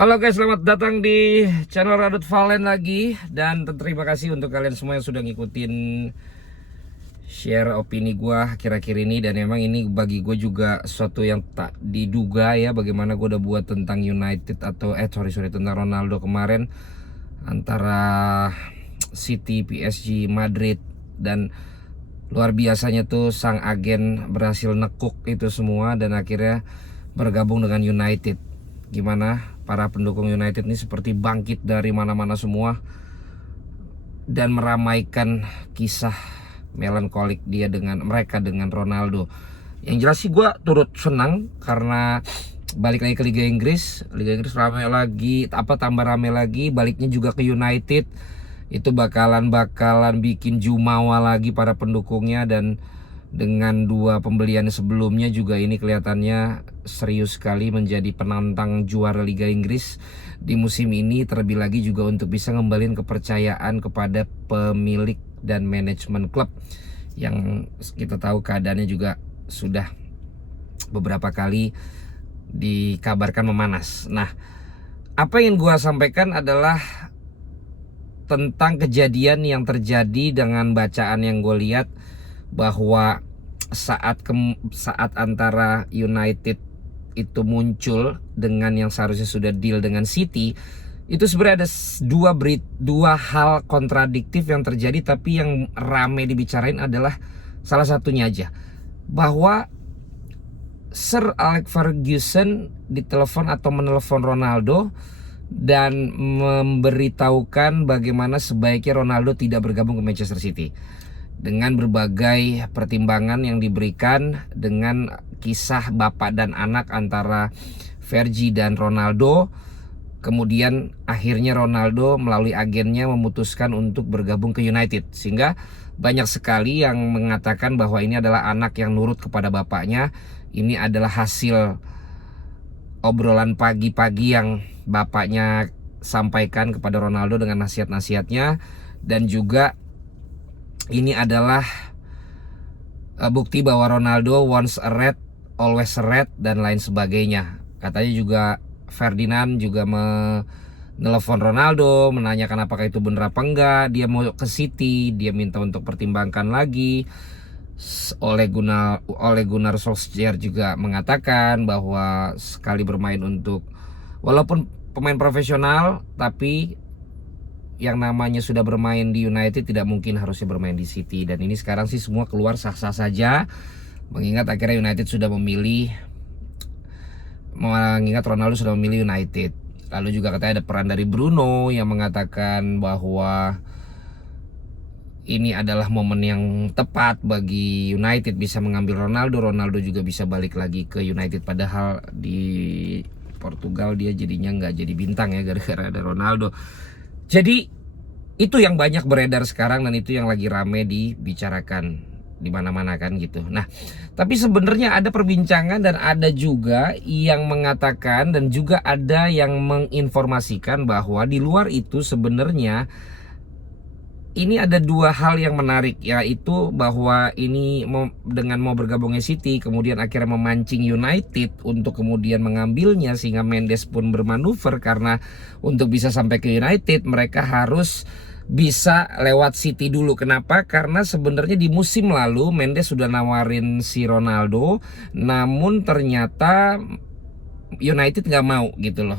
Halo guys, selamat datang di channel Radut Valen lagi. Dan terima kasih untuk kalian semua yang sudah ngikutin share opini gua akhir-akhir ini. Dan memang ini bagi gue juga sesuatu yang tak diduga ya, bagaimana gue udah buat tentang United atau tentang Ronaldo kemarin, antara City, PSG, Madrid. Dan luar biasanya tuh sang agen berhasil nekuk itu semua dan akhirnya bergabung dengan United. Gimana para pendukung United ini seperti bangkit dari mana-mana semua dan meramaikan kisah melankolik mereka dengan Ronaldo. Yang jelas sih gue turut senang karena balik lagi ke Liga Inggris ramai lagi, tambah ramai lagi. Baliknya juga ke United itu bakalan bikin jumawa lagi para pendukungnya. Dan dengan dua pembelian sebelumnya juga ini kelihatannya serius sekali menjadi penantang juara Liga Inggris di musim ini. Terlebih lagi juga untuk bisa ngembaliin kepercayaan kepada pemilik dan manajemen klub yang kita tahu keadaannya juga sudah beberapa kali dikabarkan memanas. Nah, apa yang gua sampaikan adalah tentang kejadian yang terjadi dengan bacaan yang gue lihat, bahwa saat antara United itu muncul dengan yang seharusnya sudah deal dengan City, itu sebenarnya ada dua hal kontradiktif yang terjadi. Tapi yang rame dibicarain adalah salah satunya aja, bahwa Sir Alex Ferguson menelpon Ronaldo dan memberitahukan bagaimana sebaiknya Ronaldo tidak bergabung ke Manchester City, dengan berbagai pertimbangan yang diberikan dengan kisah bapak dan anak antara Fergie dan Ronaldo. Kemudian akhirnya Ronaldo melalui agennya memutuskan untuk bergabung ke United, sehingga banyak sekali yang mengatakan bahwa ini adalah anak yang nurut kepada bapaknya. Ini adalah hasil obrolan pagi-pagi yang bapaknya sampaikan kepada Ronaldo dengan nasihat-nasihatnya. Dan juga ini adalah bukti bahwa Ronaldo once a red, always a red, dan lain sebagainya. Katanya juga Ferdinand juga menelpon Ronaldo menanyakan apakah itu benar apa enggak. Dia mau ke City, dia minta untuk pertimbangkan lagi. Ole Gunnar Solskjaer juga mengatakan bahwa sekali bermain untuk, walaupun pemain profesional, tapi yang namanya sudah bermain di United tidak mungkin harusnya bermain di City. Dan ini sekarang sih semua keluar sah-sah saja, mengingat Ronaldo sudah memilih United. Lalu juga katanya ada peran dari Bruno yang mengatakan bahwa ini adalah momen yang tepat bagi United bisa mengambil Ronaldo. Ronaldo juga bisa balik lagi ke United, padahal di Portugal dia jadinya nggak jadi bintang ya gara-gara ada Ronaldo. Jadi itu yang banyak beredar sekarang dan itu yang lagi rame dibicarakan di mana-mana kan gitu. Nah, tapi sebenarnya ada perbincangan dan ada juga yang mengatakan dan juga ada yang menginformasikan bahwa di luar itu sebenarnya ini ada dua hal yang menarik, yaitu bahwa ini dengan mau bergabungnya City kemudian akhirnya memancing United untuk kemudian mengambilnya, sehingga Mendes pun bermanuver karena untuk bisa sampai ke United mereka harus bisa lewat City dulu. Kenapa? Karena sebenarnya di musim lalu Mendes sudah nawarin si Ronaldo, namun ternyata United nggak mau gitu loh,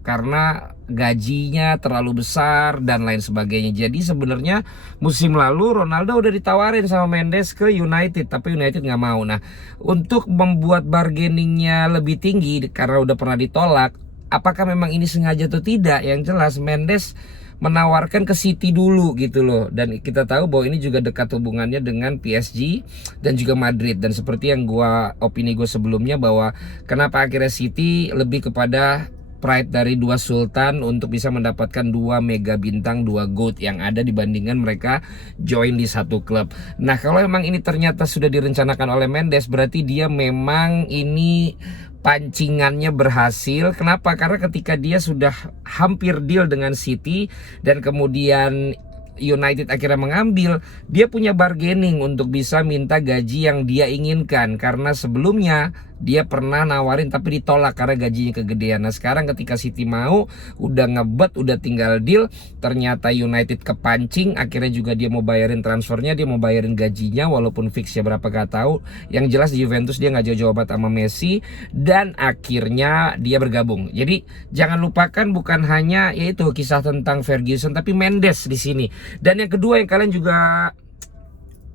karena gajinya terlalu besar dan lain sebagainya. Jadi sebenarnya musim lalu Ronaldo udah ditawarin sama Mendes ke United, tapi United nggak mau. Nah, untuk membuat bargainingnya lebih tinggi karena udah pernah ditolak, apakah memang ini sengaja atau tidak? Yang jelas Mendes menawarkan ke City dulu gitu loh. Dan kita tahu bahwa ini juga dekat hubungannya dengan PSG dan juga Madrid. Dan seperti yang opini gue sebelumnya, bahwa kenapa akhirnya City lebih kepada pride dari dua sultan untuk bisa mendapatkan dua mega bintang, dua GOAT yang ada, dibandingkan mereka join di satu klub. Nah, kalau memang ini ternyata sudah direncanakan oleh Mendes, berarti dia memang ini pancingannya berhasil. Kenapa? Karena ketika dia sudah hampir deal dengan City dan kemudian United akhirnya mengambil, dia punya bargaining untuk bisa minta gaji yang dia inginkan. Karena sebelumnya dia pernah nawarin tapi ditolak karena gajinya kegedean. Nah sekarang ketika City mau, udah ngebet, udah tinggal deal, ternyata United kepancing, akhirnya juga dia mau bayarin transfernya, dia mau bayarin gajinya walaupun fixnya berapa gak tahu. Yang jelas di Juventus dia nggak jauh-jauh amat sama Messi dan akhirnya dia bergabung. Jadi jangan lupakan bukan hanya yaitu kisah tentang Ferguson tapi Mendes di sini. Dan yang kedua yang kalian juga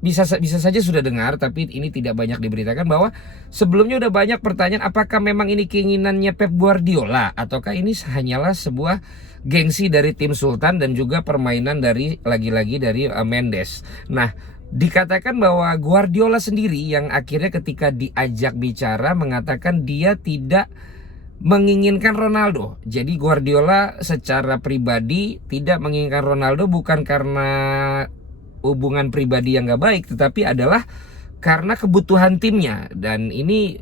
bisa saja sudah dengar tapi ini tidak banyak diberitakan, bahwa sebelumnya udah banyak pertanyaan apakah memang ini keinginannya Pep Guardiola ataukah ini hanyalah sebuah gengsi dari tim Sultan dan juga permainan dari lagi-lagi dari Mendes. Nah, dikatakan bahwa Guardiola sendiri yang akhirnya ketika diajak bicara mengatakan dia tidak menginginkan Ronaldo. Jadi Guardiola secara pribadi tidak menginginkan Ronaldo bukan karena hubungan pribadi yang gak baik, tetapi adalah karena kebutuhan timnya. Dan ini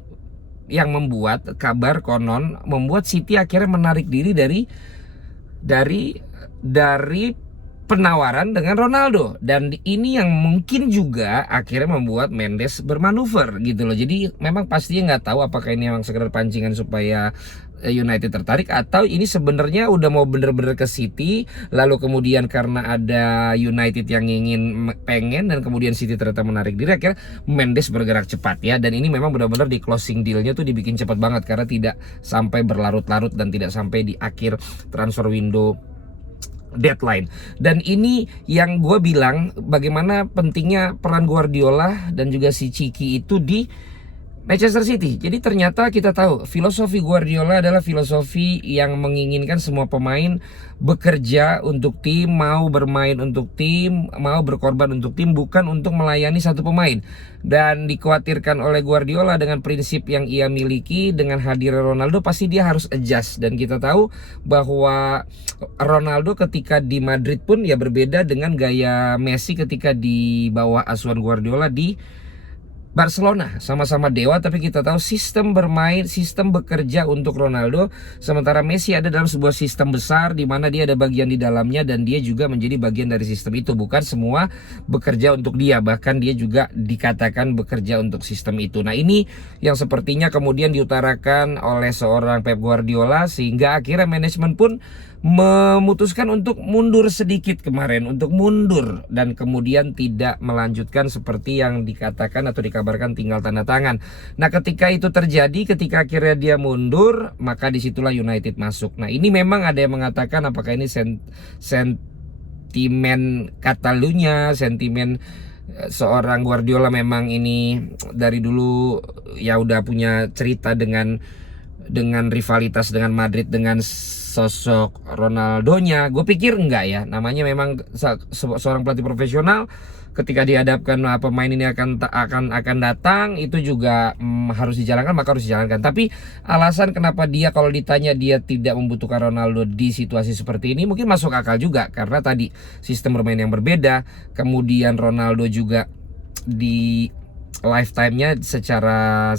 yang membuat kabar konon membuat City akhirnya menarik diri dari penawaran dengan Ronaldo. Dan ini yang mungkin juga akhirnya membuat Mendes bermanuver gitu loh. Jadi memang pastinya nggak tahu apakah ini memang sekedar pancingan supaya United tertarik atau ini sebenarnya udah mau bener-bener ke City, lalu kemudian karena ada United yang pengen dan kemudian City ternyata menarik diri, akhirnya Mendes bergerak cepat ya. Dan ini memang benar-benar di closing dealnya tuh dibikin cepat banget karena tidak sampai berlarut-larut dan tidak sampai di akhir transfer window deadline. Dan ini yang gue bilang bagaimana pentingnya peran Guardiola dan juga si Ciki itu di Manchester City. Jadi ternyata kita tahu filosofi Guardiola adalah filosofi yang menginginkan semua pemain bekerja untuk tim, mau bermain untuk tim, mau berkorban untuk tim, bukan untuk melayani satu pemain. Dan dikhawatirkan oleh Guardiola dengan prinsip yang ia miliki, dengan hadirnya Ronaldo pasti dia harus adjust. Dan kita tahu bahwa Ronaldo ketika di Madrid pun ya berbeda dengan gaya Messi ketika di bawah asuhan Guardiola di Barcelona. Sama-sama dewa, tapi kita tahu sistem bermain, sistem bekerja untuk Ronaldo, sementara Messi ada dalam sebuah sistem besar di mana dia ada bagian di dalamnya dan dia juga menjadi bagian dari sistem itu. Bukan semua bekerja untuk dia, bahkan dia juga dikatakan bekerja untuk sistem itu. Nah, ini yang sepertinya kemudian diutarakan oleh seorang Pep Guardiola sehingga akhirnya manajemen pun memutuskan untuk mundur sedikit kemarin, untuk mundur dan kemudian tidak melanjutkan seperti yang dikatakan atau dikabarkan tinggal tanda tangan. Nah, ketika itu terjadi, ketika akhirnya dia mundur, maka disitulah United masuk. Nah, ini memang ada yang mengatakan apakah ini sentimen Catalunya, sentimen seorang Guardiola memang ini dari dulu ya udah punya cerita dengan rivalitas dengan Madrid dengan sosok Ronaldonya. Gue pikir enggak ya, namanya memang seorang pelatih profesional, ketika dihadapkan pemain ini akan datang, itu juga harus dijalankan, maka harus dijalankan. Tapi alasan kenapa dia kalau ditanya dia tidak membutuhkan Ronaldo di situasi seperti ini mungkin masuk akal juga, karena tadi sistem bermain yang berbeda, kemudian Ronaldo juga di lifetime-nya secara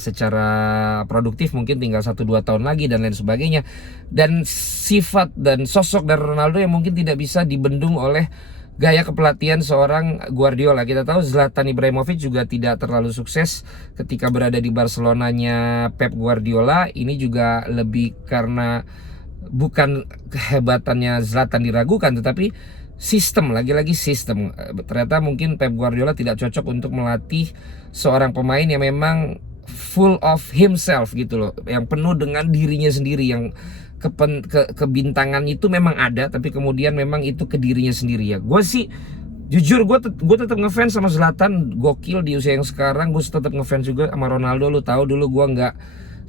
produktif mungkin tinggal 1-2 tahun lagi dan lain sebagainya. Dan sifat dan sosok dari Ronaldo yang mungkin tidak bisa dibendung oleh gaya kepelatihan seorang Guardiola. Kita tahu Zlatan Ibrahimovic juga tidak terlalu sukses ketika berada di Barcelonanya Pep Guardiola. Ini juga lebih karena bukan kehebatannya Zlatan diragukan, tetapi sistem, lagi-lagi sistem. Ternyata mungkin Pep Guardiola tidak cocok untuk melatih seorang pemain yang memang full of himself gitu loh, yang penuh dengan dirinya sendiri, yang kebintangan itu memang ada, tapi kemudian memang itu ke dirinya sendiri ya. Gue sih jujur gue tetap ngefans sama Zlatan, gokil di usia yang sekarang. Gue tetap ngefans juga sama Ronaldo. Lu tahu dulu gue nggak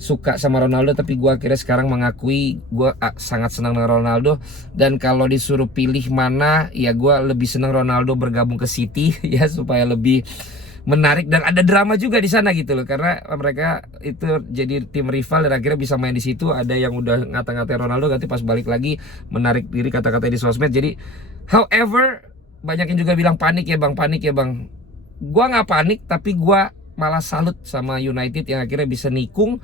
suka sama Ronaldo, tapi gue akhirnya sekarang mengakui gue sangat senang dengan Ronaldo. Dan kalau disuruh pilih mana, ya gue lebih senang Ronaldo bergabung ke City ya, supaya lebih menarik dan ada drama juga di sana gitu loh, karena mereka itu jadi tim rival dan akhirnya bisa main di situ. Ada yang udah ngata-ngatain Ronaldo, nanti pas balik lagi menarik diri kata-kata di sosmed. Jadi however, banyak yang juga bilang panik ya bang. Gue nggak panik, tapi gue malah salut sama United yang akhirnya bisa nikung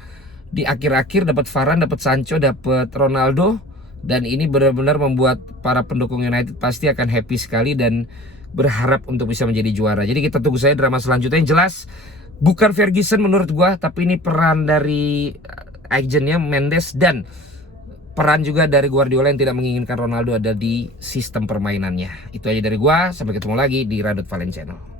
di akhir-akhir, dapat Varane, dapat Sancho, dapat Ronaldo. Dan ini benar-benar membuat para pendukung United pasti akan happy sekali dan berharap untuk bisa menjadi juara. Jadi kita tunggu saja drama selanjutnya. Yang jelas bukan Ferguson menurut gua, tapi ini peran dari agennya Mendes dan peran juga dari Guardiola yang tidak menginginkan Ronaldo ada di sistem permainannya. Itu aja dari gua, sampai ketemu lagi di Radut Valen Channel.